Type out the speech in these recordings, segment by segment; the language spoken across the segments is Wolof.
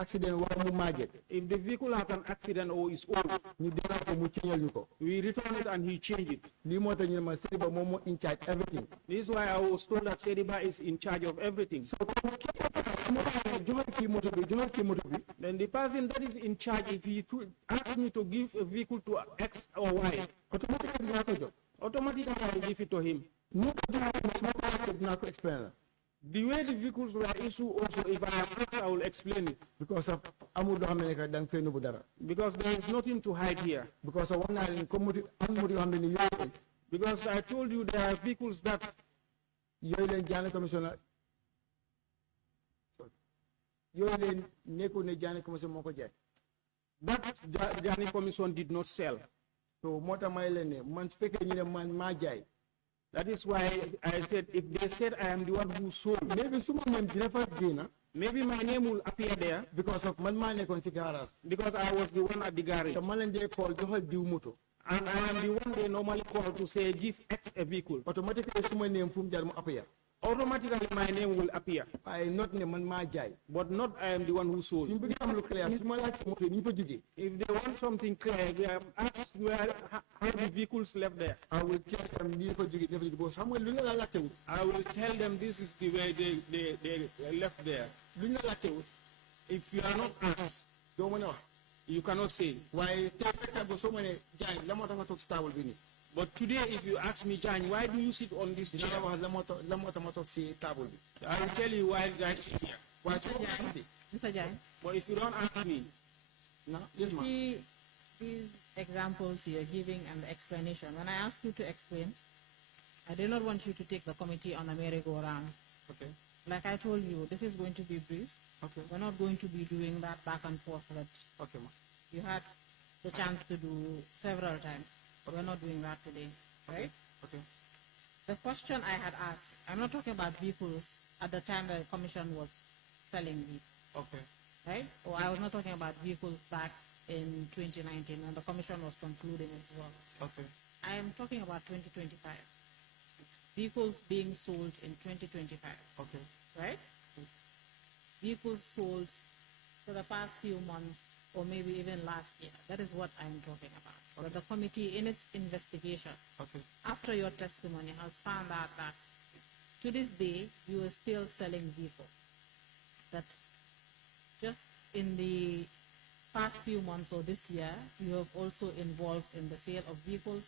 accident wala mu màgget. If the vehicle has an accident or is old, ñu delloo ko mu ceeñal ñu ko. we return it and he change it. lii moo tax ñu ne ma Seriba moom moo in charge everything. This is why I was told that Sediba is in charge of everything. so su ma waxee joxal kii moto bi. Then the person that is in charge, if he asks me to give a vehicle to X or Y, automatically dinaa ko jox. automatically I will give it to him. nu ko joxee su ma ko waxee dinaa ko explain la. The way the vehicles were issued also, if I am asked, I will explain it. because of amul loo xam ne que da nga fay nëbbu dara. Because there is nothing to hide here. because of wax naa leen comme moto am moto yoo xam ne ni yooyu Because I told you there are vehicles that yooyu leen Janneh commission yooyu leen nekkul ne Janneh commission moo ko jaay. that Janneh Commission did not sell. so moo tax may leen ne man su fekkee ñu ne man maa jaay. That is why I said, if they said I am the one who sold, maybe suma name dina fa génn. maybe my name will appear there because of man maa nekkoon si garage. because I was the one at the garage. te ma leen dee call joxal diw moto. And I am the one they normally call to say, give X a vehicle. automatically suma name fu mu jaar mu appear. Automatically my name will appear. waaye not ne man maa jaay. But not I am the one who sold. suñu bëgg am lu clair su ma laaj moto yi ni ñu fa jógee. If they want something clear, they have asked how the vehicles left there. I will tell them nii fa jógee dafa jógee boo xam nga lu ñu la laajte wut. I will tell them this is the way they left there. lu ñu la laajte wut. If you are not asked, doo mën a wax. you cannot say. waaye tey par exemple soo ma ne jaay la moo tax nga toog si table bi nii. But today, if you ask me, Jan, why do you sit on this dina la chair? wax la moo tax ma toog si table bi. I will tell you why I sit here. waaye su ma ko laajte. Mr. Jai, But if you don't ask me, na yes ma. see these examples you're giving and the explanation. When I ask you to explain, I did not want you to take the committee on a merry-go-round. okay Like I told you, this is going to be brief. okay We're not going to be doing that back and forth that okay ma. you had the chance to do several times. We're not doing that today, right? okay The question I had asked, I'm not talking about vehicles at the time the commission was selling vehicles, okay right? Or I was not talking about vehicles back in 2019 when the commission was concluding its work. okay I am talking about 2025. Vehicles being sold in 2025, okay right? Vehicles sold for the past few months or maybe even last year. That is what I'm talking about. But the committee, in its investigation, okay after your testimony, has found out that to this day, you are still selling vehicles. That just in the past few months or this year, you have also involved in the sale of vehicles,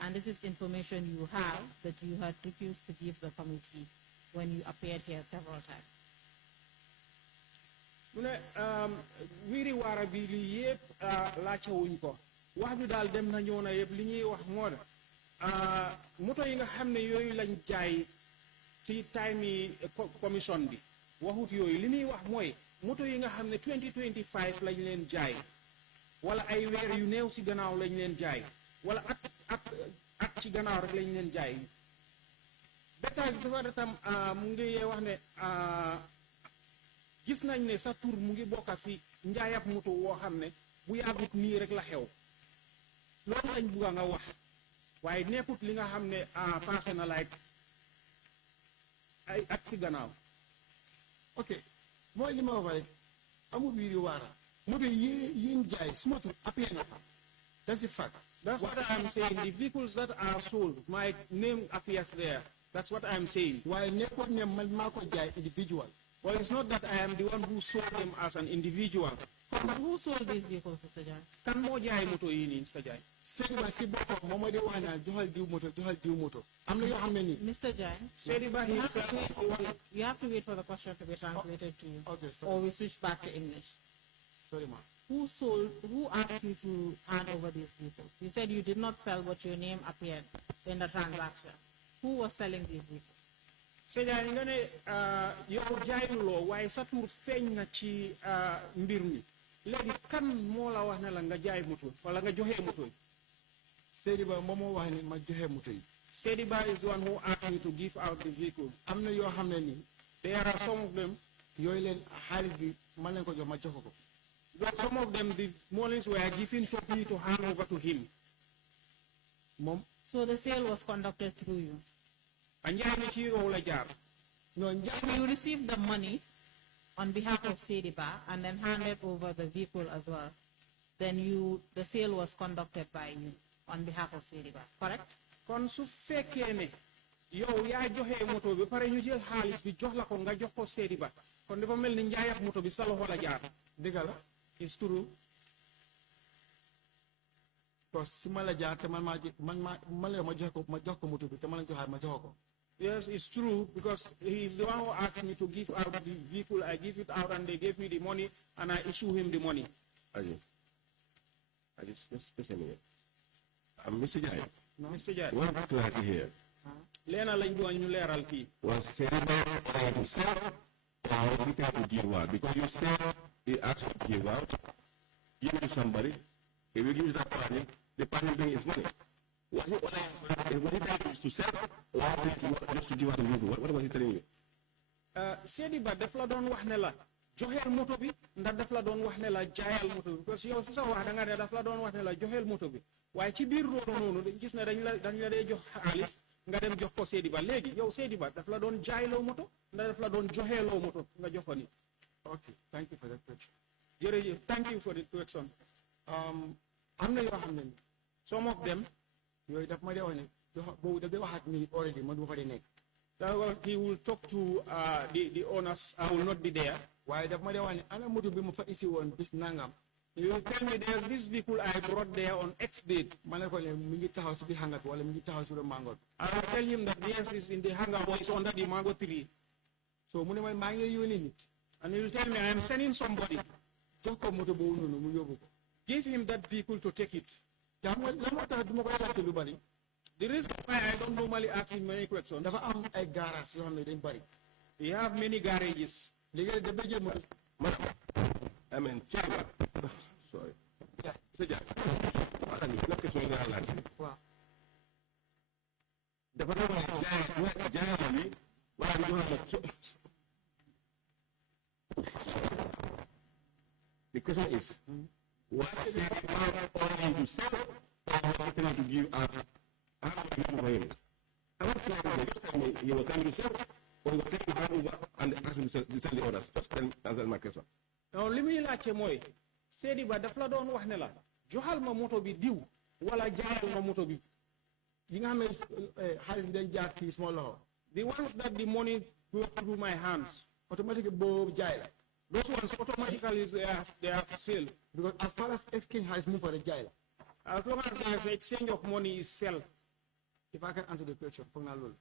and this is information you have that you had refused to give the committee when you appeared here several times. mu ne wiiri waara bi lii yëpp laajte wuñ ko wax bi daal dem na ñëw na yëpp li ñuy wax moo de moto yi nga xam ne yooyu lañ jaay ci time yi commission bi waxut yooyu li ñuy wax mooy moto yi nga xam ne 2025 lañ leen jaay wala ay weer yu néew si gannaaw lañ leen jaay wala at ci gannaaw rek lañ leen jaay bétail bi dafa tam mu ngi wax ne gis nañ ne sa tur mu ngi bokka si njaayab moto woo xam ne bu yàggut nii rek la xew loolu lañ bugga nga wax waaye nekkut li nga xam ne passé na like ay at si gannaaw. ok mooy li ma wax rek amul wiiri waara moto yi yéen jaay suma tur appuyé na fa that's a fact. That's what I'm saying. The vehicles that are sold, my name appears there. That's what I'm saying. waaye nekkul ne man maa ko jaay individual. Well, it's not that I am the one who sold them as an individual. But who sold these vehicles, Mr. Jai? Kan moo jaay moto yi nii Mr. Jai? Seriba si boppam moom moo di wax naan joxal diw moto am na yoo xam ne nii. Mr. Jai, Sediba himself is the one. you have to wait for the question to be translated to you. okay sorry Or we switch back to English. sorry ma. Who asked you to hand over these vehicles? You said you did not sell, but your name appeared in the transaction. Who was selling these vehicles? Sediba nga ne yow jaayuloo waaye sa tur feeñ na ci mbir mi léegi kan moo la wax ne la nga jaay moto wala nga joxe moto yi. Seriba moom moo wax ne ma joxe moto yi. Sediba is the one who asked me to give out the vehicle. am na yoo xam ne nii. There are some of them. yooyu leen xaalis bi man leen ko jox ma jox ko. But some of them, the monies were given to me to hand over to him. Mom. So the sale was conducted through you. And no, you received the money on behalf of Sediba and then handed over the vehicle as well, then the sale was conducted by you on behalf of Sediba, correct? Kon su fekkee ne yow yaa joxe moto bi pare ñu jël xaalis bi jox la ko nga jox ko Sediba kon dafa mel ni njaay ak moto bi sa loxo la jaar. dëgg la. It's true. parce que si ma la jaar te ma jox ko moto bi te ma la joxaat ma jox ko. Yes, it's true because he is the one who asked me to give out the vehicle. I give it out and they gave me the money and I issue him the money. Just a minute. Mr. Jai. No. Mr. Jai. One clarity here. Lena lañ doon ñu leeral fii. Was Sediba trying to sell or was he trying to give out? Because you said he asked you to give out, give it to somebody, if you give it to that party, the party bring his money. Was he trying to sell or was he just to give out the vehicle? What was he telling you? Sediba daf la doon wax ne la joxeel moto bi ndax daf la doon wax ne la jaayal moto bi parce que yow si sa wax da nga ne daf la doon wax ne la joxeel moto bi waaye ci biir loolu noonu dañ gis ne dañ la dee jox xaalis nga dem jox ko Sediba léegi yow Sediba daf la doon jaayloo moto ndax daf la doon joxeeloo moto nga jox ko ni. Okay, thank you for that question. Jërëjëf, thank you for the question. am na yoo xam ne some of them yooyu daf ma dee wax ne boobu daf dee wax ak ni already man du ma fa dee nekk. He will talk to the owners. I will not be there. waaye daf ma dee wax ne ana moto bi ma fa isi woon bis nangam. You will tell me there's this vehicle I brought there on X date. ma ne ko ne mi ngi taxaw si bi hangar wala mi ngi taxaw si mango. I will tell him that yes, is in the hangar or it's under the mango tree. so mu ne ma maa ngi yónni nit. And he will tell me I am sending somebody. jox ko moto boobu noonu mu yóbbu ko. Give him that vehicle to take it. te xam nga lan moo tax du ma koy laajte lu bari. The reason why I don't normally ask him many questions. dafa am ay garage yoo xam ne dañ bari. We have many garages. léegi da bay jël moto. I mean, sorry. C'est bien. Voilà, ni la question nga laaj. waaw. dafa doon jaay ni wala ñu jox la The question is, was Sediba ordering to sell or was he trying to give out? How do you for him? I want to know he was trying to sell or he was trying to hand over and ask him to sell the orders. Just answer my question. Now, li muy laajte mooy Sediba daf la doon wax ne la joxal ma moto bi diw wala jaayal ma moto bi. yi nga xam ne xaalis dañ jaar ci sama loxo. The ones that the money go through my hands. automatique boobu jaay la. Those ones automatically they are for sale. because as far as exchange xaalis mu fa rek jaay la. As long as there is an exchange of money is sell. if I can answer the question foog naa loolu.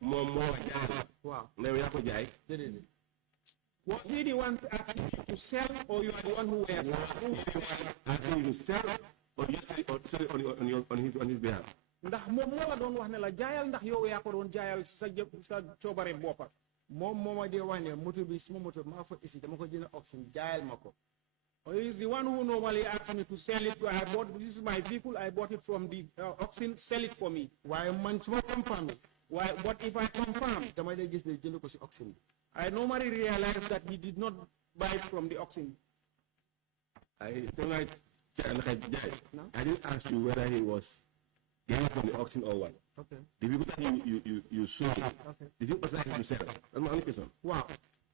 moom moo jaay la. waaw. ne yaa ko jaay. déedéet. Was he the one asking you to sell or you are the one who were selling? Asking you to sell or you sell on his behalf. Ndax moom moo la doon wax ne la jaayal ndax yow yaa ko doon jaayal sa coobare boppa. moom moo ma dee wax ne moto bi suma moto maa fa isi dama ko jënd auction jaayal ma ko. He is the one who normally asks me to sell it. This is my vehicle. I bought it from the auction. Sell it for me. waaye man suma confirm. Why? But if I confirm, dama dee gis ne jënd ko si auction bi. I normally realize that he did not buy it from the auction. I didn't ask you whether he was getting from the auction or what. Okay. The vehicle that you sold, Okay. did you also like to sell? That's my only question. waaw.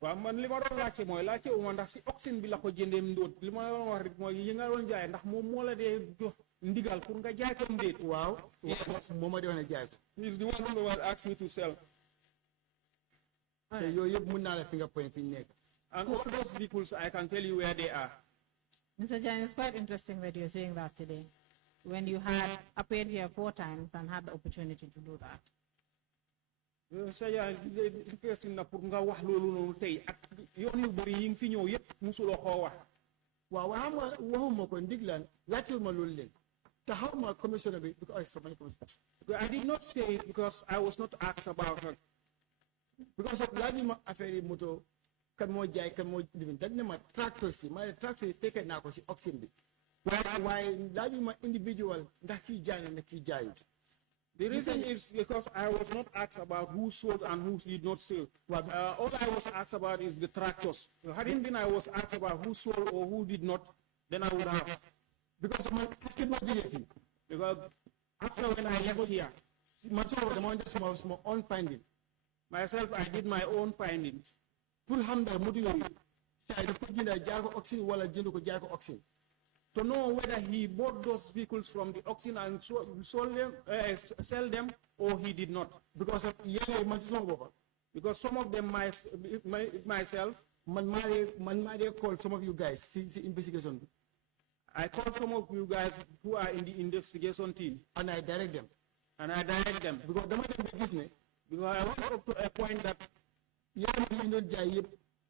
waaw man li ma doon laajte mooy laajte wu ma ndax si auction bi la ko jëndee ndóot li ma doon wax rek mooy yi nga doon jaay ndax moom moo la dee jox ndigal pour nga jaay ko ndéet. waaw. Yes. moo ma dee wax ne jaay ko. He is the one who was asking me to sell. te yooyu yëpp mun naa la finger point fi ñu nekk. And all those vehicles, I can tell you where they are. Mr. Jan, it's quite interesting that you're saying that today, when you had appeared here 4 times and had the opportunity to do that. Saya interesting na pour nga wax loolu noonu tey ak yoon yu bëri yi nga fi ñëw yëpp musuloo koo wax. waaw waaye xam nga waxuma ko ndiglaan laajtewul ma loolu leen te xaw ma commissioner bi because I did not say it because I was not asked about it. because of laaj ma affaire yi moto kan moo jaay kan moo lifin dañ ne ma tracteur si ma ne tracteur yi fekkee naa ko si auction bi waaye laaj ma individual ndax kii jaay na ndax kii jaayut. The reason is because I was not asked about who sold and who did not sell. All I was asked about is the tractors. Hadn't been I was asked about who sold or who did not, then I would have. because man after ma jógee fii. Because after when I left here, man soo dama def suma own finding. myself, I did my own findings. pour xam ndax moto yooyu saa yi daf ko jënda jaay ko oxyne wala jënd ko jaay ko oxyne. To know whether he bought those vehicles from the auction and sold them, sell them, or he did not. Because of yenn man si sama boppa. Because some of them myself, man maa dee call some of you guys si investigation bi. I call some of you guys who are in the investigation team. And I direct them. Because dama dem ba gis ne. Because I went up to a point that yenn yi ñu doon jaay yëpp.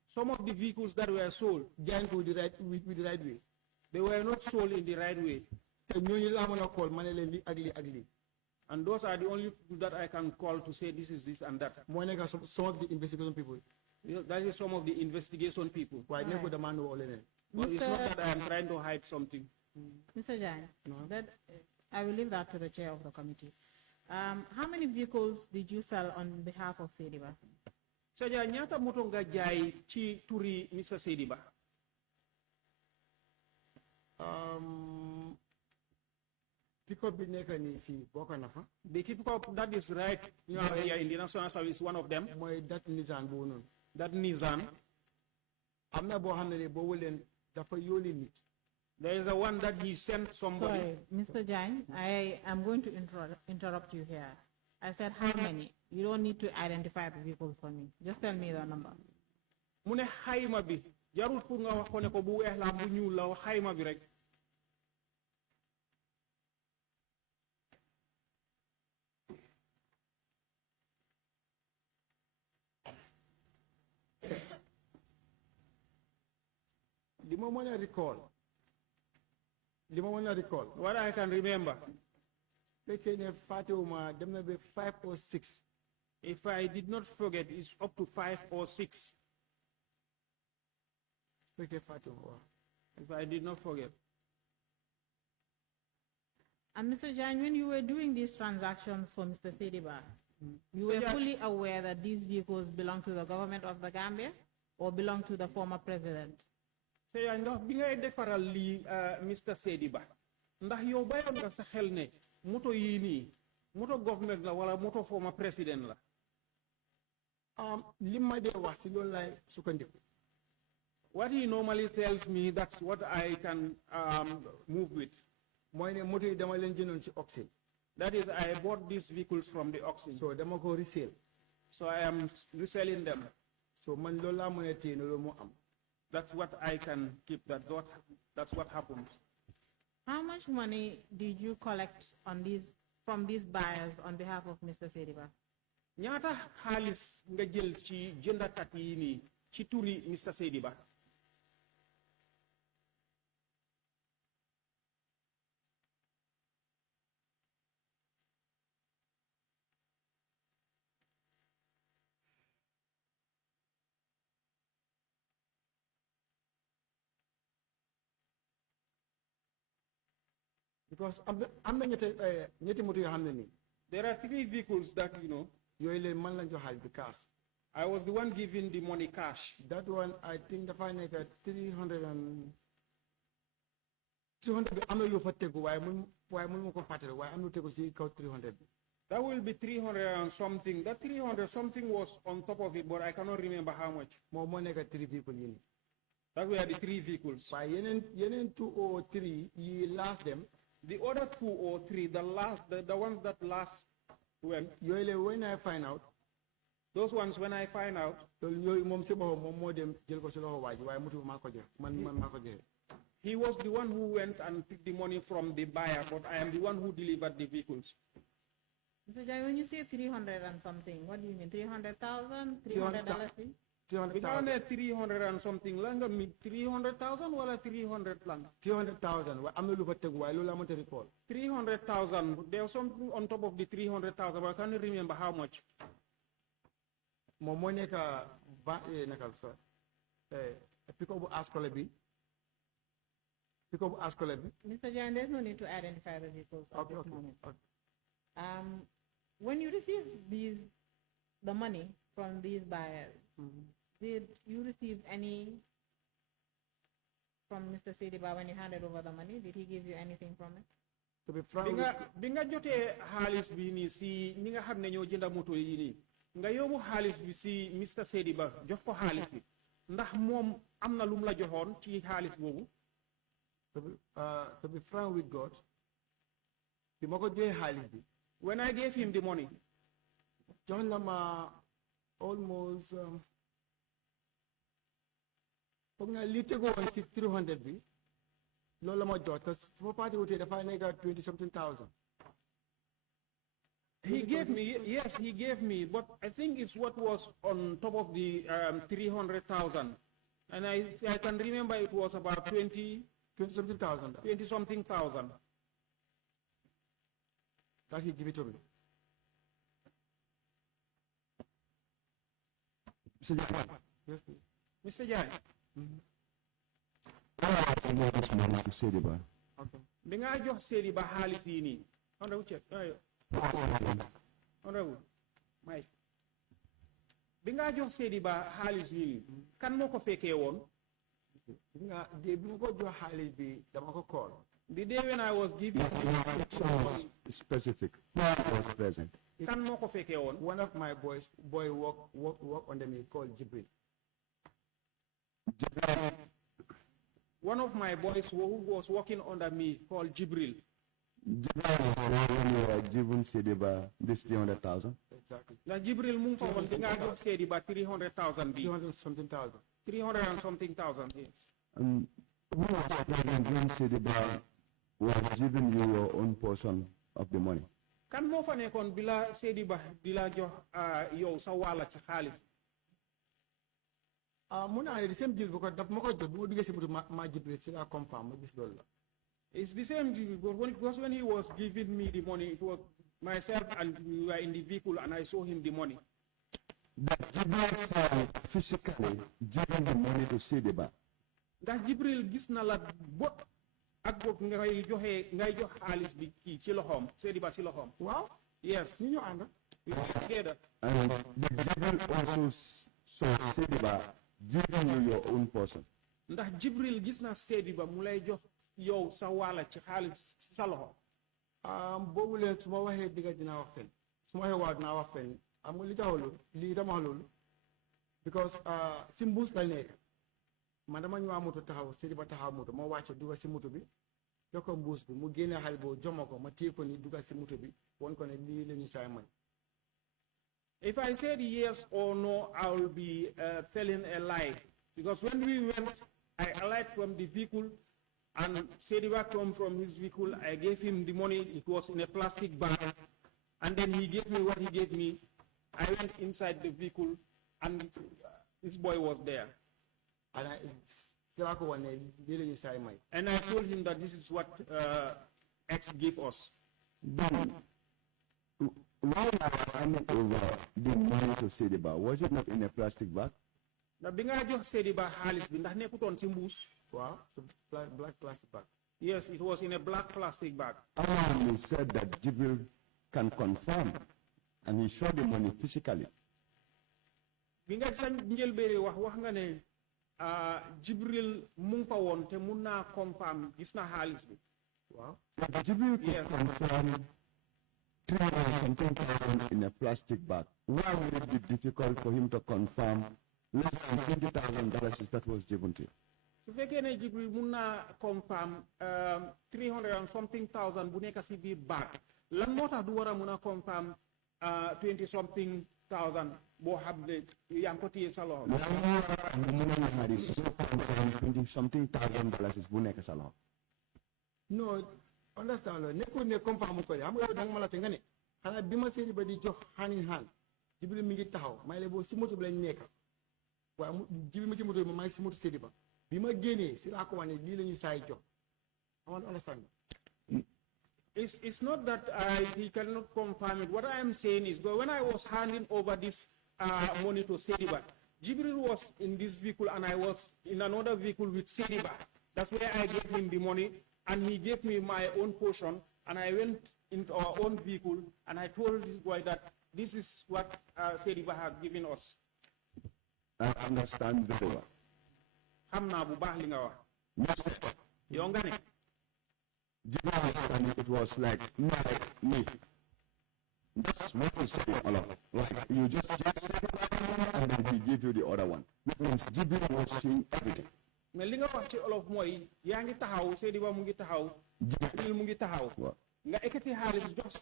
some of the vehicles that were sold, jaay ko with the right way. they were not sold in the right way. te ñooñu laa mën a call ma ne leen lii ak lii ak lii. And those are the only people that I can call to say this is this and that. moo nekk some of the investigation people. That is some of the investigation people. waaye nekkul dama nu woo leneen. But it's not that I am trying to hide something. Mr. Janneh, I will leave that to the chair of the committee. How many vehicles did you sell on behalf of Sediba? Saja nyata moto nga jaay ci turi Mr. Sediba. Pick-up bi nekk nii fii bokk na fa. The pick-up that is right, you know, here in the National Service, one of them. mooy that Nissan boobu noonu. That Nissan. am na boo xam ne boobu leen dafa yónni nit. There is the one that he sent somebody. Sorry, Mr. Janneh, I am going to interrupt you here. I said how many? You don't need to identify the vehicles for me. Just tell me the number. Mune xayma bi jarul pour nga wax ko ne ko bu weex la bu ñuul la xayma bi rek. li ma mën a recall. What I can remember. fekkee ne fàttewuma dem na ba 5 or 6. If I did not forget, it's up to 5 or 6. fekkee fàttewuma waaw. If I did not forget. And Mr. Janneh, when you were doing these transactions for Mr. Sediba, you were fully aware that these vehicles belong to the government of the Gambia or belong to the former president? So ya ndax bi ngay defaral li Mr. Sediba ndax yow bayon nga sa xel ne moto yi ni moto government la wala moto former president la. li ma dee wax si loolu laay sukkandiku. What he normally tells me, that's what I can move with. mooy ne moto yi dama leen jëndoon si auction. That is, I bought these vehicles from the auction. so dama ko resale. So I am reselling them. so man loolu laa mën a téye loolu moo am. That's what I can keep. That's what happened. How much money did you collect from these buyers on behalf of Mr. Sediba? Ñaata xaalis nga jël ci jëndakat yi nii ci turi Mr. Sediba. because am na ñetti moto yoo xam ne nii. There are 3 vehicles that, you know. yooyu leen man lañ jox xaalis bi cash. I was the one giving the money cash. That one, I think dafa nekk 300 bi am na lu fa tegu waaye mun ma ko fàttali waaye am na tegu si kaw 300 bi. That will be 300 and something. That 300 something was on top of it, but I cannot remember how much. moo nekk 3 people yi nii. That were the 3 vehicles. waaye yeneen 2 or 3 yi last them. The other 2 or 3, the ones that last when. yooyu leen when I find out. Those ones when I find out. yooyu moom si boppam moom moo dem jël ko si loxo waa ji waaye moto maa ko joxe man maa ko joxe. He was the one who went and picked the money from the buyer, but I am the one who delivered the vehicles. Mr. Janneh, when you say 300 and something, what do you mean? 300,000? $300? 300,000. 300 and something. Langa mi 300,000 or 300 lang? 300,000. Well, I'm not looking at why Lola Monte recall. 300,000. There was something on top of the 300,000, but I can't remember how much. Momoneka Nakalsa. Pick up Askolebi. Pick up Askolebi. Mr. Janneh, there's no need to identify the vehicles at this moment. Okay. When you receive the money from these buyers, did you receive any from Mr. Sediba when you handed over the money? Did he give you anything from it? To be frank, Binga jote halis bi ni si ñi nga xamne ñoo jënda moto yi ni nga yóbbu xaalis bi si Mr Sediba jox ko xaalis bi ndax moom am na lu mu la joxoon ci xaalis boobu. To be frank with God, bi ma ko joxee xaalis bi. When I gave him the money, jox na ma almost foog naa li tegoo woon si 300 bi loolu la ma jox te su ma parti wutee dafa nekk 20 something thousand. he gave me, yes, he gave me, but I think it's what was on top of the 300,000. And I can remember it was about 20 something thousand. 20 something thousand. That he give it to me. Mr. Janneh. Yes, please. Mr. Janneh. I want to know this money to Sediba. Okay. Bi nga jox Sediba xaalis yi nii. Honorable check. Honorable Mike. Bi nga jox Sediba xaalis yi nii. Kan moo ko fekkee woon? Nga de bi ma ko jox xaalis bi dama ko call. The day when I was giving So specific. Who was present? kan moo ko fekkee woon? One of my boy work under me called Jibril. One of my boys who was working under me called Jibril. When you were given Sediba this 300,000? Exactly. Now Jibril mu ngi fa woon bi nga jox Sediba 300,000 bi. 300 something thousand. 300 and something thousand, yes. Who was present when Sediba was giving you your own portion of the money? Kan moo fa nekkoon bi la Sediba di la jox yow sa wàlla ci xaalis? Mun naa ne the same deal because daf ma ko jox bu ma duggee si moto ma Jibril si la confirm ma gis loolu la. It's the same deal because when he was giving me the money, it was myself and we were in the vehicle and I saw him the money. That Jibril saw physically giving the money to Sediba. Ndax Jibril gis na la bot ak bot ngay jox xaalis bi kii ci loxoom Sediba si loxoom. Waaw. Yes. ñu ànd. We were together. And the Jibril also saw Sediba giving you your own portion. Ndax Jibril gis na Sediba mu lay jox yow sa wàlla ci xaalis sa loxo. Boobu leen su ma waxee digga dinaa wax fen su ma waxee waaw dinaa wax fen am nga li tax loolu lii dama wax loolu because si mbuus la nekk man dama ñëwaat moto taxaw Sediba taxaw moto ma wàcce dugal si moto bi jox ko mbuus bi mu génne xale boobu jox ma ko ma téye ko ni dugal si moto bi won ko ne lii la ñu saay may. If I said yes or no, I will be telling a lie. Because when we went, I alighted from the vehicle and Sediba came from his vehicle. I gave him the money. It was in a plastic bag. And then he gave me what he gave me. I went inside the vehicle and this boy was there. And I told him that this is what X gave us. Then, while you were handing over the money to Sediba, was it not in a plastic bag? Na bi nga jox Sediba xaalis bi ndax nekkutoon ci mbuus. Wow, it's a black plastic bag. Yes, it was in a black plastic bag. You said that Jibril can confirm, and he showed the money physically. Bi nga sa njëlbéere wax nga ne Jibril mu ngi fa woon te mun naa confirm gis na xaalis bi. Wow. But Jibril could confirm 300 something thousand in a plastic bag. Why would it be difficult for him to confirm less than $20,000 that was given to you? Su fekkee ne Jibril mun naa confirm 300 and something thousand bu nekk si biir bag lan moo tax du war a mun a confirm 20 something thousand boo xam ne yaa ngi ko téye sa loxo. $20 something thousand bu nekk sa loxo. No, understand loolu nekkul ne confirm ko de xam nga yow danga ma la te nga ne xanaa bi ma Sediba di jox hand in hand Jibril mi ngi taxaw may la boobu si moto bi lañ nekk waaye Jibril mi si moto bi maa ngi si moto Sediba bi ma génnee si laa ko wax ne lii la ñu saay jox I want to understand. It's not that he cannot confirm it. What I am saying is that when I was handing over this money to Sediba, Jibril was in this vehicle and I was in another vehicle with Sediba. That's where I gave him the money and he gave me my own portion and I went into our own vehicle and I told this boy that this is what Sediba had given us. I understand very well. Xam naa bu baax li nga wax. You said Yow nga ne Jibril understanding it was like me. That's what you said in all of. Like, you just said one and then he gave you the other one. Which means Jibril was saying everything. mais li nga wax ci olof mooy yaa ngi taxaw Seydiba mu ngi taxaw Jibril mu ngi taxaw nga ekkati xaalis jox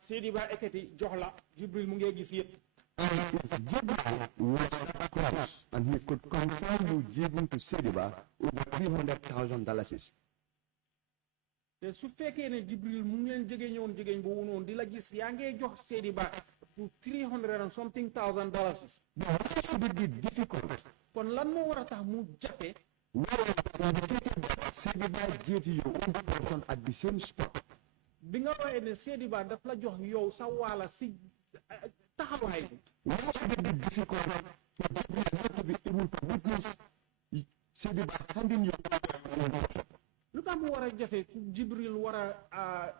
Seydiba ekkati jox la Jibril mu ngi gis yëpp. And if Jibril was that close and he could confirm you giving to Seydiba over $300,000. te su fekkee ne Jibril mu ngi leen jigéen boobu noonu di la gis yaa ngi jox Seydiba pour $300 and something thousand. Then why should it be difficult? kon lan moo war a tax mu jafe. Well, indicated that Seydiba gave you your own portion at the same spot. bi nga waxee ne Seydiba daf la jox yow sa waala si taxawaay bi. Why should it be difficult for Jibril not to be able to witness Seydiba handing you your own portion? lu tax mu war a jafe Jibril war a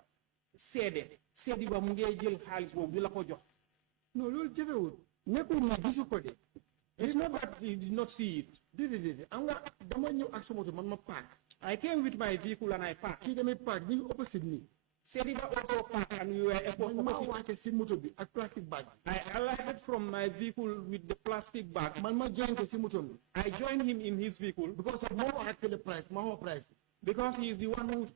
seede Seydiba mu ngi jël xaalis boobu di la ko jox. non loolu jafewul nekkul ne gisu ko de. It's not that he did not see it. déedéet am nga dama ñëw ak sa moto man ma park. I came with my vehicle and I parked. kii damay park ñu ngi opposite nii. Seydiba also parked and we were man maa opposite. wàcce si moto bi ak plastic bag. I alighted from my vehicle with the plastic bag. man ma join ko si moto bi. I joined him in his vehicle because of moo waxat the price moo wax price bi. because he is the one who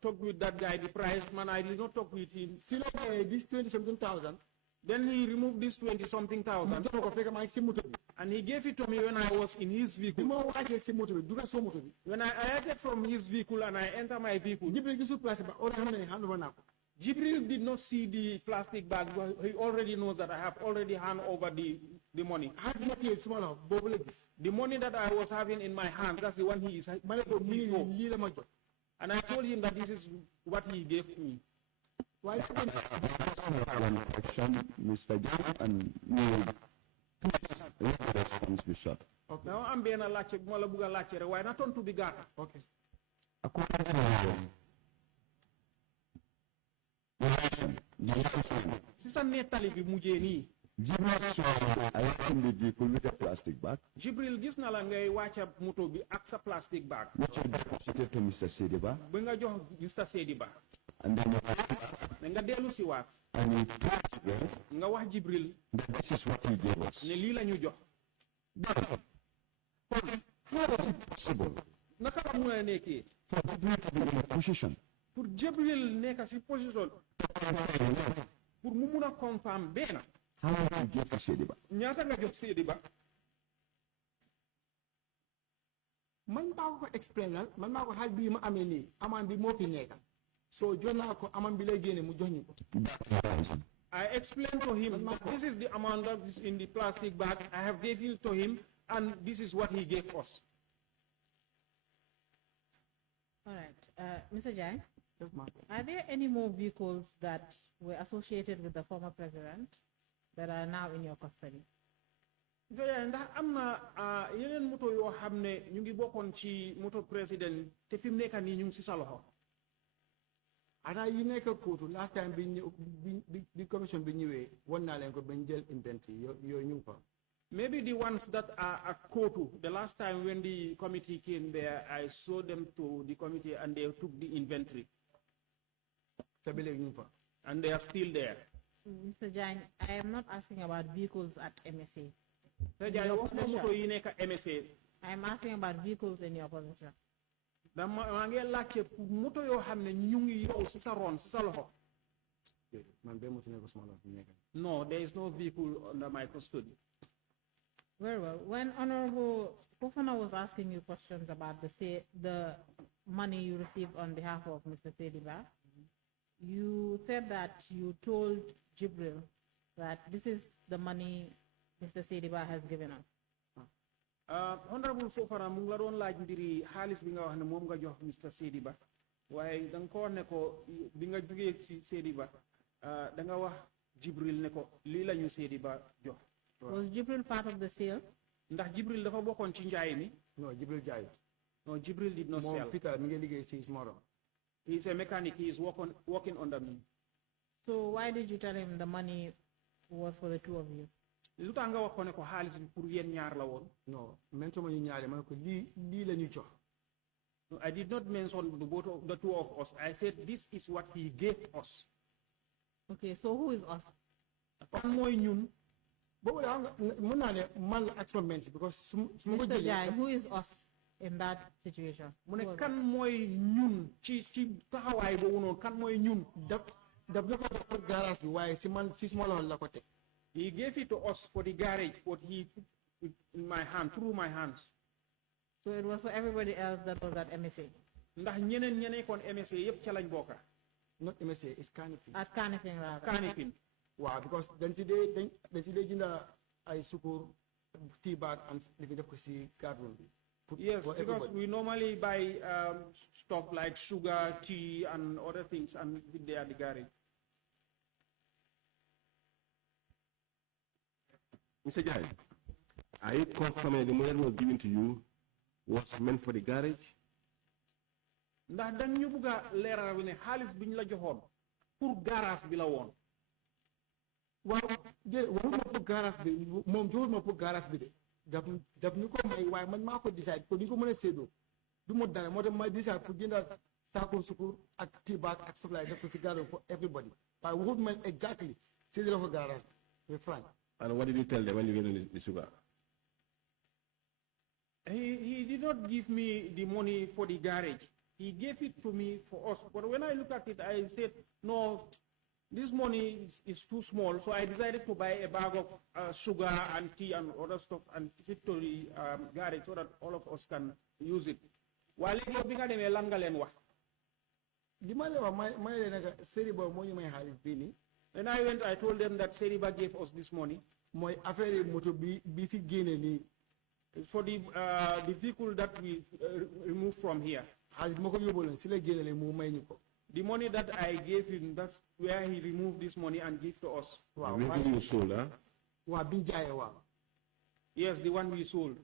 talked with that guy the price. Man, I did not talk with him. si la this 20-something thousand. Then he removed this 20-something thousand jox ko fekk maa ngi si moto bi. and he gave it to me when I was in his bi vehicle. ma wàccee si moto bi dugal soo moto bi. When I alighted from his vehicle and I entered my vehicle, Jibril gisul place ba or xam ne hand over naa ko. Jibril did not see the plastic bag, but he already knows that I have already handed over the money. xaalis ma téye suma la boobu la gis. The money that I was having in my hand, that's the one he is. ma ne ko he mii saw. lii la ma jox. And I told him that this is what he gave me. waaye One question, Mr. John, and please let the response be short. Now I'm being a lache, mola buga lache, why not on to be gata? ok. According to narration, the narration, Sisa netali bi mujé ni. Jibril saw I opened the vehicle with a plastic bag, Jibril gis na la ngay wacca moto bi ak sa plastic bag. which you deposited to Mr. Seydiba, Bi nga jox Mr. Seydiba. and then Nga delu ci wat. and you told Jibril Nga wax Jibril that this is what he gave us. ne li lañu jox. How is it possible Naka la mëna nekké for Jibril to be in a position pour Jibril nekk ci position to confirm that pour mu mëna confirm ben how much you gave to Seydiba? ñaata nga jox Seydiba. man maa ko explainal man maa ko xaaj bii ma amee nii amaan bi moo fi nekka so jox naa ko amaan bi lay génne mu jox ñu ko. I explained to him that this is the amount that is in the plastic bag. I have gave it to him, and this is what he gave us. All right. Mr. Janneh, Yes, ma'am. are there any more vehicles that were associated with the former president that are now in your custody? Joya ndax am na yeneen moto yoo xam ne ñu ngi bokkoon ci moto président te fi mu nekk nii ñu ngi si sa loxo. ana yi nekk kóotu last time bi ñëw bi commission bi ñëwee won naa leen ko bañ jël inventory yooyu ñu ngi fa. Maybe the ones that are at Kotu, the last time when the committee came there, I showed them to the committee and they took the inventory. te ba léegi ñu ngi fa. And they are still there. Mr. Janneh, I am not asking about vehicles at MSA. Te jaay wax na moto yi nekk MSA. I am asking about vehicles in your possession. Maa ngi laajte moto yoo xam ne ñu ngi yow si sa ron si sa loxo. man benn moto nekk suma loxo nekk. No, there is no vehicle under my custody. Very well. When Honorable Fofana was asking you questions about the money you received on behalf of Mr. Seydiba, you said that you told Jibril that this is the money Mr. Seydiba has given us. Honorable Fofana mu ngi la doon laaj mbiri xaalis bi nga wax ne moom nga jox Mr. Seydiba waaye da nga ko wax ne ko bi nga jógee ci Seydiba da nga wax Jibril ne ko lii la ñu Seydiba jox. Was Jibril part of the sale? Ndax Jibril dafa bokkoon ci njaay mi. non Jibril jaayut. No, Jibril did not sell. moom Peter mi ngi liggéey si morom. He is a mechanic. He is working under me. So why did you tell him the money was for the two of you? Lu tax nga wax ko ne ko xaalis bi pour yéen ñaar la woon. non même sama ñu ñaare ma ne ko lii la ñu jox. No, I did not mention the two of us. I said this is what he gave us. Okay, so who is us? kan mooy ñun boobu daa nga mën naa ne man la ak sama mensi because su ma ko Mr. jëlee Jai, who is us in that situation? mu ne Who was kan mooy ñun ci taxawaay boobu noonu kan mooy ñun daf na ko jox pour garage bi waaye si man si suma loxo la ko teg he gave it to us for the garage but he put it in my hand through my hands So it was for everybody else that was at MSA. ndax ñeneen kon MSA yépp ca lañ bokka not MSA is Kanifing At Kanifing, rather. Kanifing waaw because dañ si dee jënda ay sukur tea bag am li fi def ko si garden bi yes for because everybody. we normally buy stuff like sugar tea and other things and with there at the garage. Mr. Jai, are you confirming the money that was given to you was meant for the garage? ndax dañ ñu bëgg a leeral ne xaalis bi ñu la joxoon pour garage bi la woon waaw waxuma pour garage bi moom joxul ma pour garage bi de daf ñu ko may waaye man maa ko decide ko ni ko mën a séddoo du ma dara moo tax ma decide pour jëndal saako sukur ak tea bag ak supply def ko si garden for everybody waaye waxut man exactly séddale ko garage bi frank. And what did you tell them when you gave them the sugar? He did not give me the money for the garage. He gave it to me for us. But when I looked at it, I said, no, this money is too small. So I decided to buy a bag of sugar and tea and other stuff and give it to the garage so that all of us can use it. While it bi nga demee lan nga leen wax. li ma leen wax ma leen nag série boobu moo ñu may xaalis bii nii. When I went, I told them that Seriba gave us this money. mooy affaire yi moto bi fi génne nii. For the vehicle that we removed from here. xaalis bi ma ko yóbbuwoon si la génne leen mu may ñu ko. The money that I gave him, that's where he removed this money and gave to us. waaw The vehicle you sold, huh? waaw bi ñu jaayee waaw. Yes, the one we sold.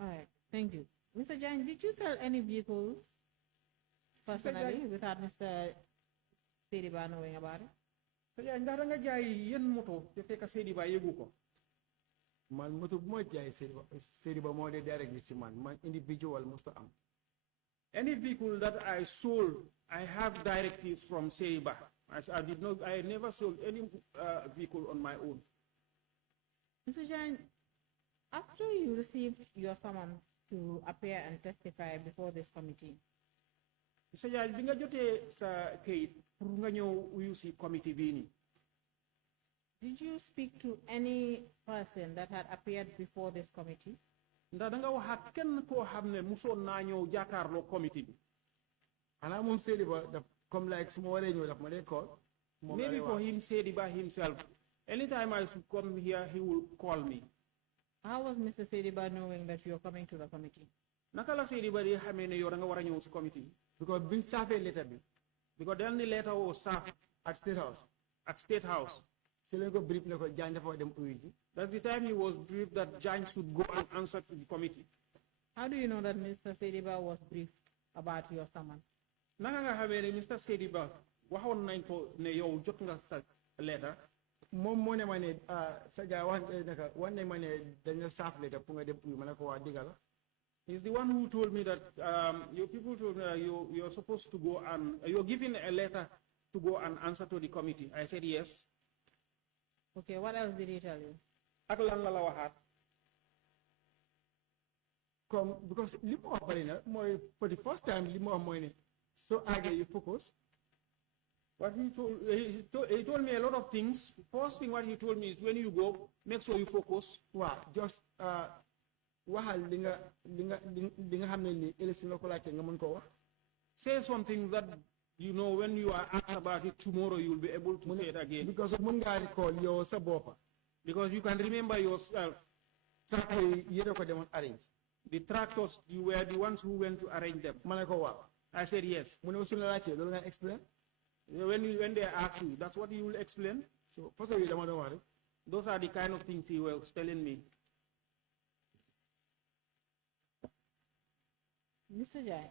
All right, thank you. Mr. Jan, did you sell any vehicles personally without Mr. Sediba knowing about it? So yeah, ndax nga jaay yen moto te fekk Sediba yegu ko. man moto bu ma jaay Seriba moo dee direct bi si man individual musta am. Any vehicle that I sold, I have directives from Sediba. I never sold any vehicle on my own. Mr. Jan, after you received your summons to appear and testify before this committee, Mr. Jai, bi nga jotee sa kayit pour nga ñëw uyu si committee bii nii. did you speak to any person that had appeared before this committee? Ndax da nga wax ak kenn koo xam ne musoon naa ñëw jàkkaarloo committee bi. xanaa moom Seriba daf comme like su ma waree ñëw daf ma dee call. Maybe for him, Sediba himself. Anytime I should come here, he will call me. How was Mr. Sediba knowing that you're coming to the committee? Naka la Sediba di xamee ne yow da nga war a ñëw si committee bi. because biñ saafee letter bi. Because then the letter was served at State House. at State House. si lañ ko brief ne ko jaañ dafa dem uyu ji. That's the time he was briefed that Jan should go and answer to the committee. How do you know that Mr. Sediba was briefed about your summons? Naka nga xamee ne Mr. Sediba waxoon nañ ko ne yow jot nga sa letter. moom moo ne ma ne sa jaay wax nañ ma ne dañ la saaf letter pour nga dem uyu ma ne ko waa digga la. He's the one who told me that your people told me that you're supposed to go and you're given a letter to go and answer to the committee. I said yes. Okay, what else did he tell you? Ak lan la waxaat. comme because li ma wax bari na mooy for the first time li ma wax mooy ne soo àggee you focus. What he told me a lot of things. First thing what he told me is when you go, make sure you focus. waaw just waxal li nga xam ne ni élection la ko laajte nga mën koo wax. Say something that you know when you are asked about it tomorrow, you will be able to say it again. because mën ngaa recall yow sa boppa. Because you can remember yourself. sax koy yéen a ko demoon arrange. The tractors, you were the ones who went to arrange them. ma ne ko waaw. I said yes. mu ne suñu la laajtee loolu nga explain. When they ask you, that's what you will explain. so parce que dama doon wax rek. Those are the kind of things he was telling me. Mr. Jai,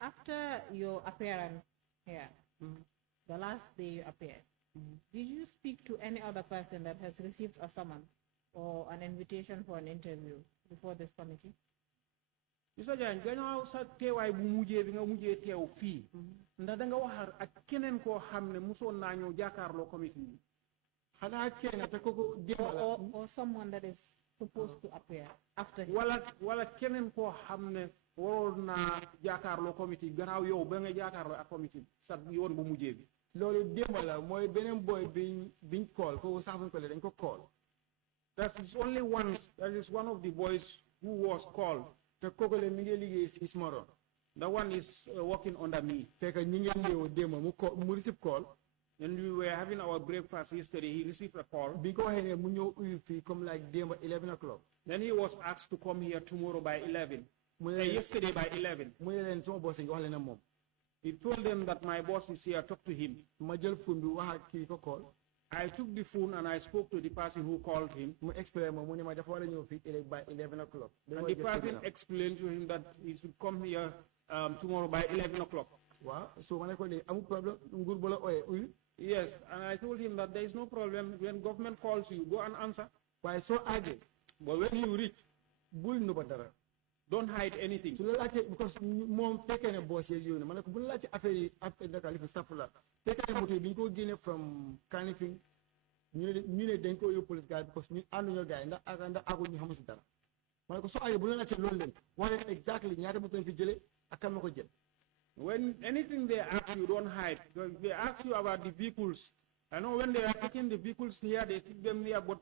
after your appearance here, the last day you appeared, did you speak to any other person that has received a summons or an invitation for an interview before this committee? Mr. Jane gannaaw sa teewaay bu mujjee bi nga mujjee teew fii ndax da nga wax ak keneen koo xam ne musoon naa ñëw jàkkaarloo comité bi xanaa kenn te kooku démb la or someone that is supposed to appear after him. wala keneen koo xam ne waroon naa jàkkaarloo comité bi gannaaw yow ba nga jàkkaarloo ak comité bi sa yoon bu mujjee bi loolu démb la mooy beneen boy biñ call kooku sax buñ ko lee dañ ko call. that is one of the boys who was called. te kooku le mi ngi liggéey si Smoron. The one is working under me. fekk ñi ngi ñëw démb mu receive call. When we were having our breakfast yesterday, he received a call. bi ko waxee ne mu ñëw uyu fii comme like démb 11 o'clock. Then he was asked to come here tomorrow by 11. Yesterday by 11. mu ne leen sama boss nga wax leen moom. He told them that my boss is here, talk to him. ma jël phone bi wax ak kii ko call. I took the phone and I spoke to the person who called him. mu explain ma mu ne ma dafa war a ñëw fii by 11 o'clock. And the person explained to him that he should come here tomorrow by 11 o'clock. waaw so ma ne ko léegi amul problème nguur bu la ooyee uyu. Yes, and I told him that there is no problem. When government calls you, go and answer. waaye soo àggee. But when you reach, bul nuba dara. don't hide anything. su la laajte because moom fekkee ne boos yeeg yooyu ma ne ko bu la laajte affaire yi affaire Lifi safula fekkee ne moto yi bi ñu ko génne from Kanifing ñu ne dañ ko yóbbu police gars because ñu ànduñoo gars yi ndax àggul ñu xamul si dara ma ne ko soo àggee bu la laajte loolu leen wax leen exactly ñaata moto yi fi jëlee ak kan ma ko jël. When anything they ask you, don't hide. Because they ask you about the vehicles. I know when they are taking the vehicles here, they take them here, but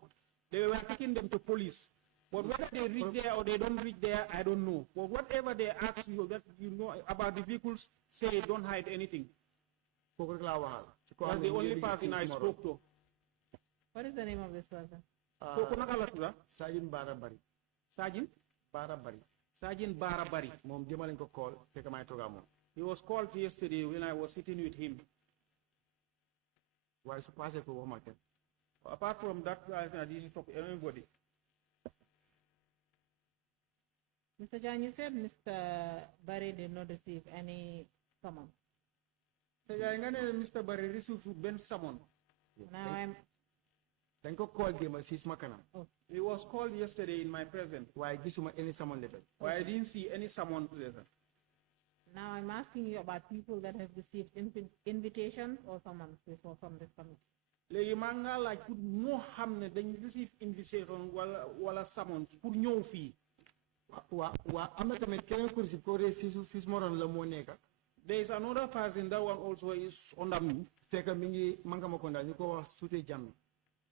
they were taking them to police. But whether they reach there or they don't reach there, I don't know. But whatever they ask you that you know about the vehicles, say don't hide anything. That's the only person I spoke to. What is the name of this person? Sergeant Barabari. Sergeant? Barabari. Sergeant Barabari. Mom demain ko call fekk may toga mom. He was called yesterday when I was sitting with him. Why so pass ko wax ma Apart from that, I didn't talk to anybody. Mr. John, you said Mr. Barry did not receive any summon. Mr. Barry received Ben summon. Now I'm. Then go call them as his makana. He was called yesterday in my presence. Why give you any summon letter? Why I didn't see any summon letter. Now I'm asking you about people that have received invitations or summons before from this committee. léegi maa nga laaj pour moo xam ne dañ receive invitation wala summons pour ñëw fii. am na tamit keneen ku receive ko de si moron la moo nekk. There is another person that one also is under me. fekk mi ngi Mankamakunda ñu ko wax Sute Jammeh.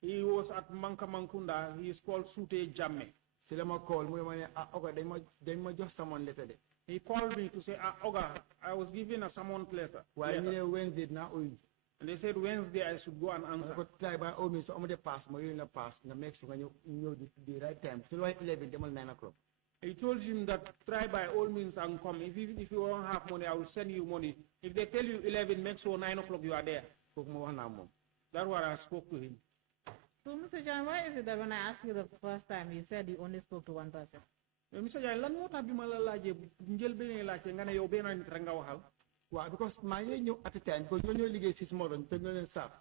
He was at Mankamakunda. He is called Sute Jammeh. si la ma call mu ne ma ne oga dañ ma jox summon letter de. He called me to say oga I was given a summon letter. waaye ñu ne Wednesday na uyu. And they said Wednesday I should go and answer. ko try by all means so am de pass ma yónni la pass nga make sure nga ñëw di right time su la 11 demal 9 o'clock. He told him that try by all means and come. If you don't have money, I will send you money. If they tell you 11, make sure 9 o'clock you are there. That's what I spoke to him. So, Mr. John, why is it that when I asked you the first time, you said you only spoke to one person? Mr. John, lan moo tax bi ma la laajee njël beneen laajte nga ne yow benn nit rek nga waxal. Waaw because maa ngi ñëw at a time because ñoo liggéey si Smoron te ñoo leen staff.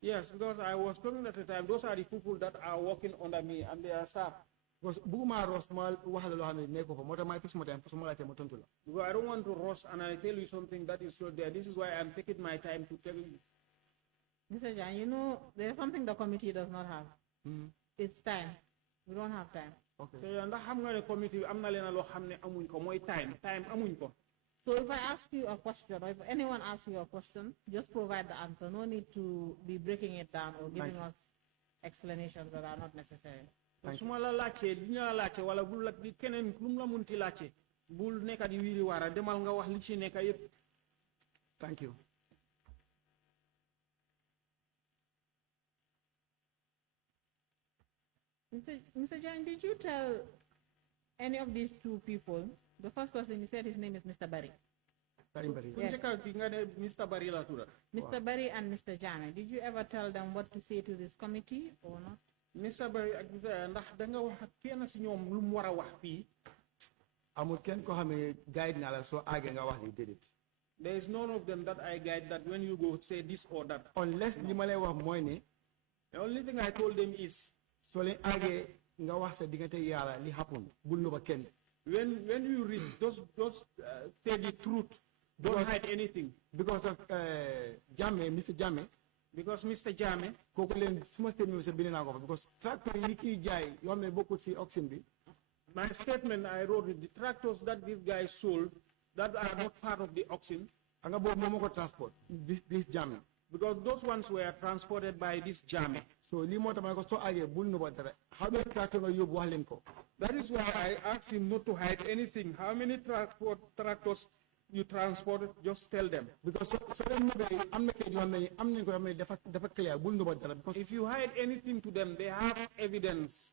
Yes, because I was talking at the time. Those are the people that are working under me and they are staff. Because bugguma rush ma wax la loo xam ne nekk ko fa moo tax maa fix ma time pour su ma laajtee ma tontu la. Because I don't want to rush and I tell you something that is not there. This is why I'm taking my time to tell you. Mr. John, you know, there's something the committee does not have. It's time. We don't have time. Okay. So ndax xam nga ne committee am na leen loo xam ne amuñ ko mooy time amuñ ko. So if I ask you a question, or if anyone asks you a question, just provide the answer. No need to be breaking it down or giving us explanations that are not necessary. su ma la laajtee li nga la laajte wala bul la keneen lu mu la munti laajte bul nekk di wiiri waara demal nga wax li ci nekk yëpp. Thank you. Mr. John, did you tell any of these two people? The first person, you said his name is Mr. Barry. Yes. Mr. Barry la tuda. Mr. Barry and Mr. Janneh, did you ever tell them what to say to this committee or not? Mr. Barry ak ndax da nga wax ak kenn ci ñoom lu mu war a wax fii. Amul kenn ko xam ne guide na la soo àggee nga wax li déedéet. There is none of them that I guide that when you go say this or that. Unless li ma lay wax mooy ne. The only thing I told them is. soo leen àggee nga wax sa diggante yàlla li happen bul nëbba kenn. when you read those say the truth. Don't hide anything. Because of Janneh, Mr. Janneh. Because Mr. Janneh. Kooku leen suma statement bi sa bind naa ko fa because tractor yi kii jaay yoo xam ne bokkut si auction bi. My statement I wrote it, the tractors that this guy sold that are not part of the auction. Anga boobu moom moo ko transport this Janneh. Because those ones were transported by this Janneh. So lii moo tax ma ne ko soo àggee bul nu ba dara how many tractor nga yóbbu wax leen ko. That is why I asked him not to hide anything. How many tractors you transport? Just tell them. Because so dem nobee am na kayit yoo xam ne am nañ ko yoo xam ne dafa clear bul nu ba dara. Because If you hide anything to them, they have evidence.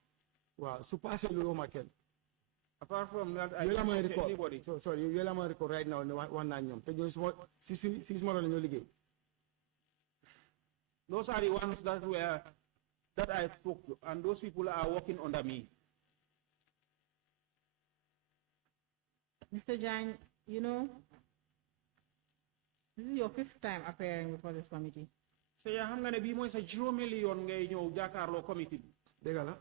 waaw su passé loolu waxuma kenn. Apart from that, I Yooyu la don't may know record anybody. sorry yooyu la may record right now ne wax naa ñoom te ñooy suma si suma doon ñoo liggéey. Those are the ones that I spoke to, and those people are working under me. Mr. Janneh, you know, this is your 5th time appearing before this committee. So yeah, xam nga ne bii mooy sa juróomeeli yoon ngay ñëw jàkkaarloo committee bi. Dëgg la.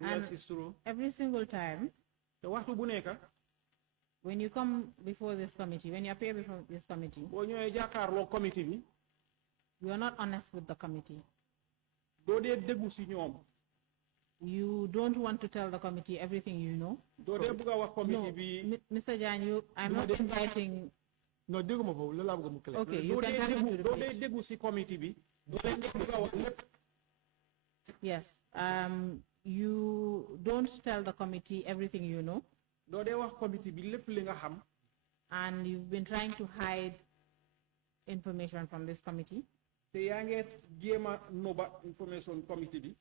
Yes, it's true. Every single time, te waxtu bu nekk when you come before this committee, when you appear before this committee, boo ñëwee jàkkaarloo committee bi you are not honest with the committee. doo dee déggu si ñoom. You don't want to tell the committee everything you know. doo dee bëgg a wax committee bi. Mr. Janneh, I'm not inviting. non dégguma foofu loolu laa bëgg mu clear. Okay, you can tell him to doo repeat. dee déggu si committee bi. doo leen dee bëgg a wax lépp. Yes. You don't tell the committee everything you know, doo dee wax committee bi lépp li nga xam. and you've been trying to hide information from this committee. te yaa ngi jéem a noba information committee bi.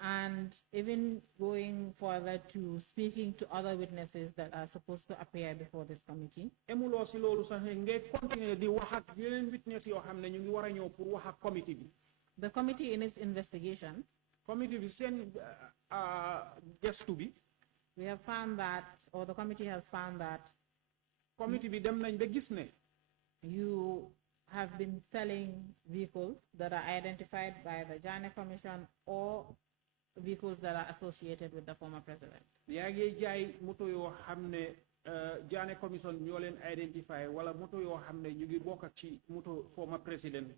And even going further to speaking to other witnesses that are supposed to appear before this committee. emuloo si loolu sax ngay continuer di wax ak yeneen witness yoo xam ne ñu ngi war a ñëw pour wax ak committee bi. The committee in its investigation, committee bi seen gestu bi. we have found that, or the committee has found that, committee bi dem nañ ba gis ne. you have been selling vehicles that are identified by the Janneh Commission or vehicles that are associated with the former president. yaa ngi jaay moto yoo xam ne Janneh Commission ñoo leen identify wala moto yoo xam ne ñu ngi bokk ak ci moto former president.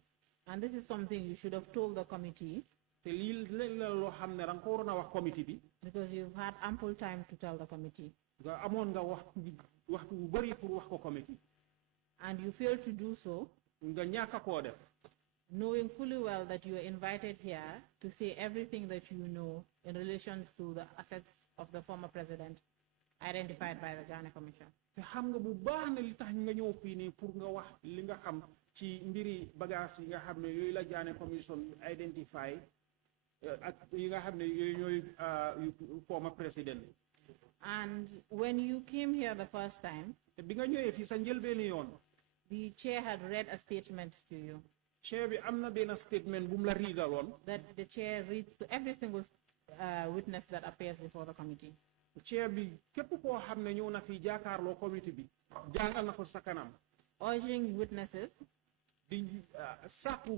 And this is something you should have told the committee, te lii la loo xam ne danga ko waroon a wax committee bi. because you've had ample time to tell the committee. nga amoon nga waxtu bu bëri pour wax ko committee. And you failed to do so, nga ñàkk koo def. knowing fully well that you are invited here to say everything that you know in relation to the assets of the former president identified by the Janneh Commission. te xam nga bu baax ne li tax nga ñëw fii nii pour nga wax li nga xam ci mbiri bagage yi nga xam ne yooyu la Janneh Commission identify ak yi nga xam ne yooyu ñooy former president. And when you came here the first time, te bi nga ñëwee fii sa njëlbeeni yoon. the chair had read a statement to you. chair bi am na benn statement bu mu la riidaloon. That the chair reads to every single witness that appears before the committee. chair bi képp koo xam ne ñëw na fii jàkkaarloo committee bi jàngal na ko sa kanam. Urging witnesses di sàkku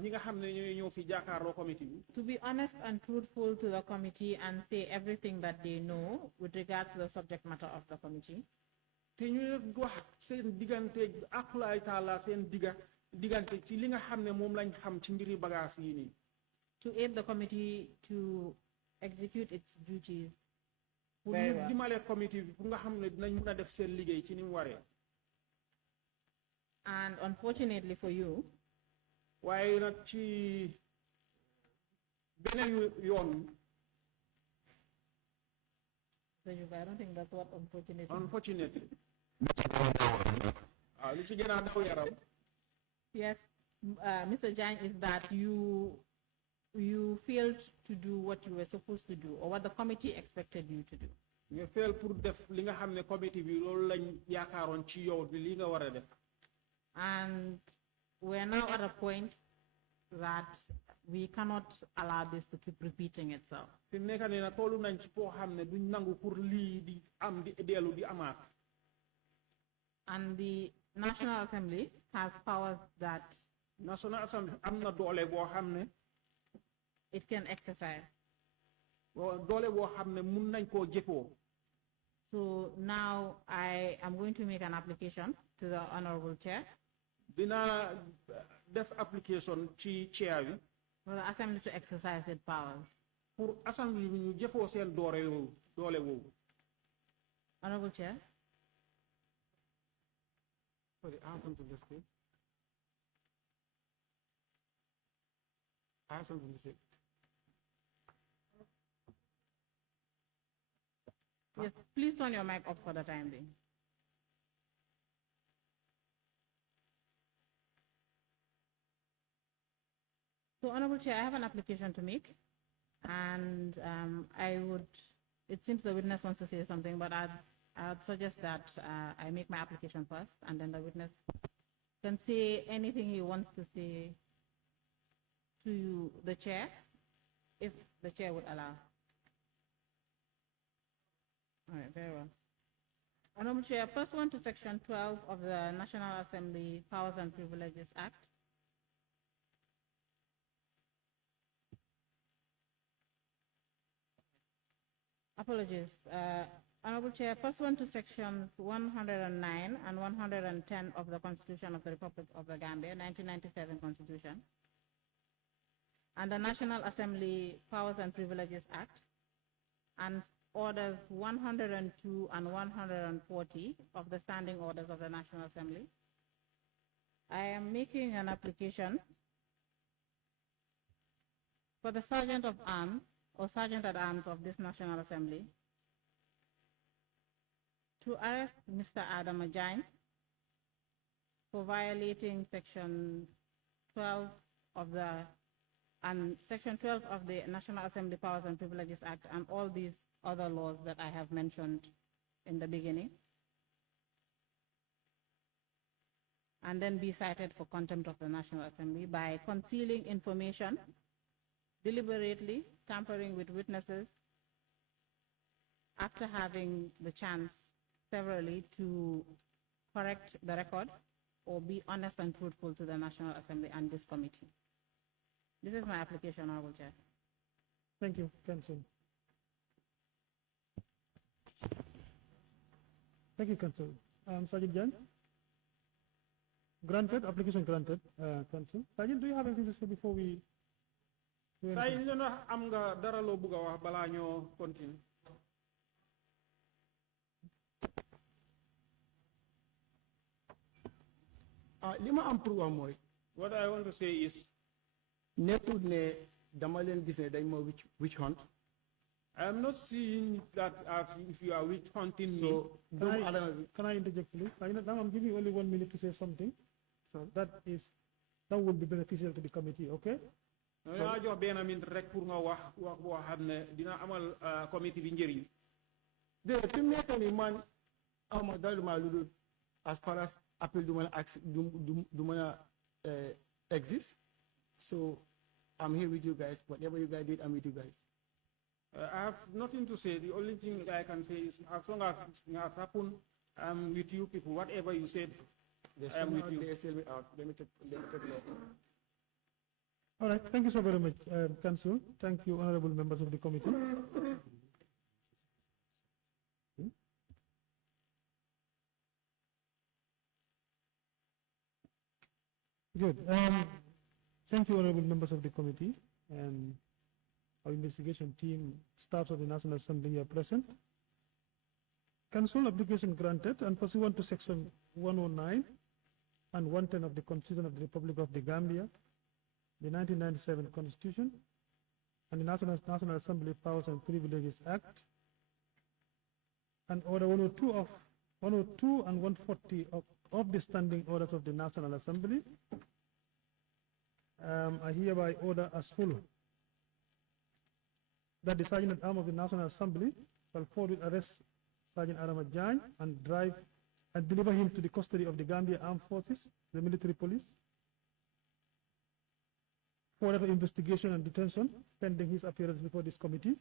ñi nga xam ne ñooy ñëw fii jàkkaarloo committee bi. to be honest and truthful to the committee and say everything that they know with regards to the subject matter of the committee. te ñu wax seen diggante akulaay taala seen diggante ci li nga xam ne moom lañ xam ci mbiri bagage yi nii. To aid the committee to execute its duties. pour ñu dimbale committee bi pour nga xam ne dinañ mën a def seen liggéey ci ni mu waree. And unfortunately for you, waaye nag ci beneen yoon. I don't think that's what unfortunately. Unfortunately. li ci gën a daw yaram. Yes, Mr. Janneh, is that you failed to do what you were supposed to do or what the committee expected you to do. nga fail pour def li nga xam ne committee bi loolu lañ yaakaaroon ci yow li nga war a def. And we're now at a point that we cannot allow this to keep repeating itself. fi mu nekk nii nag tollu nañ ci foo xam ne duñ nangu pour lii di am di dellu di amaat. And the National Assembly has powers that National Assembly am na doole boo xam ne. it can exercise. doole boo xam ne mun nañ koo jëfoo. So now I am going to make an application to the Honorable Chair dina def application ci chair bi for the Assembly to exercise its powers. pour assemblée bi ñu jëfoo seen doole woowu. Honorable Chair. Sorry, I have something to say. I have something to say. Yes, please turn your mic off for the time being. So, Honorable Chair, I have an application to make, and it seems the witness wants to say something, but I'd suggest that I make my application first, and then the witness can say anything he wants to say to the chair, if the chair would allow. All right, very well. Honorable Chair, pursuant to Section 12 of the National Assembly Powers and Privileges Act, apologies. Honorable Chair, pursuant to Sections 109 and 110 of the Constitution of the Republic of the Gambia, 1997 Constitution, and the National Assembly Powers and Privileges Act, and Orders 102 and 140 of the Standing Orders of the National Assembly, I am making an application for the Sergeant of Arms or Sergeant at Arms of this National Assembly to arrest Mr. Adam Ajay for violating Section 12 of the Section 12 of the National Assembly Powers and Privileges Act and all these other laws that I have mentioned in the beginning, and then be cited for contempt of the National Assembly by concealing information, deliberately tampering with witnesses after having the chance severally to correct the record or be honest and truthful to the National Assembly and this committee. This is my application, Honorable Chair. Thank you, Council. Thank you, Council. Sergeant Jan? Granted, application granted, Council. Sergeant, do you have anything to say before we... saa yi ñu wax am nga dara loo bëgg a wax balaa ñoo continue. li ma am pour wax mooy. What I want to say is. nekkul ne dama leen gis ne dañ ma witch hunt. I am not seeing that as if you are witch hunting me. So, can I interject, please? I'm giving you only 1 minute to say something. So that will be beneficial to the committee, okay? So, jox benn minute rek pour nga wax boo xam ne dina amal committee bi njëriñ. De fi mu nekk nii man awma dara ma lu dul as far as appel du mën a exist. So I'm here with you guys. Whatever you guys did, I'm with you guys. I have nothing to say. The only thing I can say is as long as it has happened, I'm with you people. Whatever you said, I am with you. They sell me out. Let me take it out. All right. Thank you so very much, Council. Thank you, honorable members of the committee. Good. Thank you, honorable members of the committee and our investigation team, staffs of the National Assembly are present. Council application granted and pursuant to Section 109 and 110 of the Constitution of the Republic of the Gambia, the 1997 Constitution, and the National Assembly Powers and Privileges Act, and Order 102 and 140 of the Standing Orders of the National Assembly, I hereby order as follows: that the Sergeant at Arms of the National Assembly shall forthwith arrest Sergeant Adam Ajay and deliver him to the custody of the Gambia Armed Forces, the military police, for further investigation and detention pending his appearance before this committee.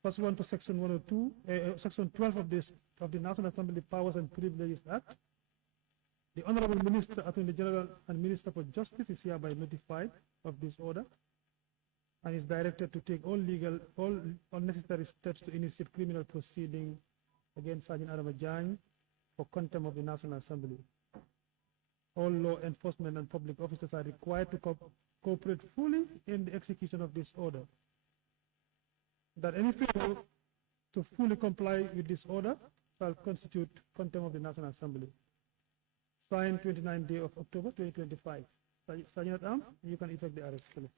Pursuant to Section Section 12 of the National Assembly Powers and Privileges Act, the Honorable Minister, Attorney General, and Minister for Justice is hereby notified of this order and is directed to take all necessary steps to initiate criminal proceeding against Sergeant Adama Janneh for contempt of the National Assembly. All law enforcement and public officers are required to cooperate fully in the execution of this order. That any failure to fully comply with this order shall constitute contempt of the National Assembly. Signed 29th day of October 2025. Sergeant at Arms, you can effect the arrest, please.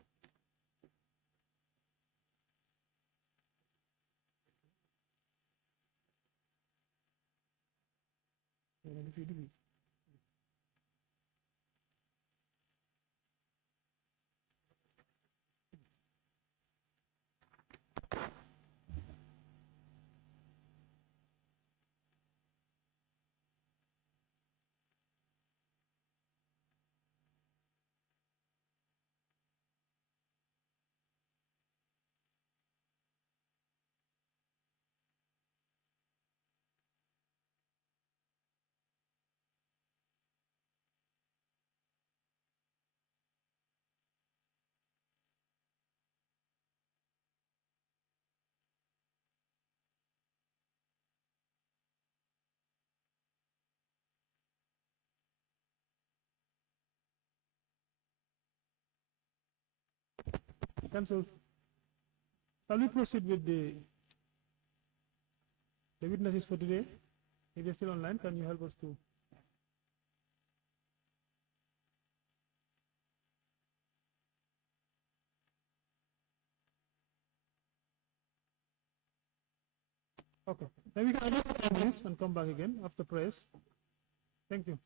Council, shall we proceed with the witnesses for today? If they're still online, can you help us to? Okay, then we can adjourn for 10 minutes and come back again after prayers. Thank you.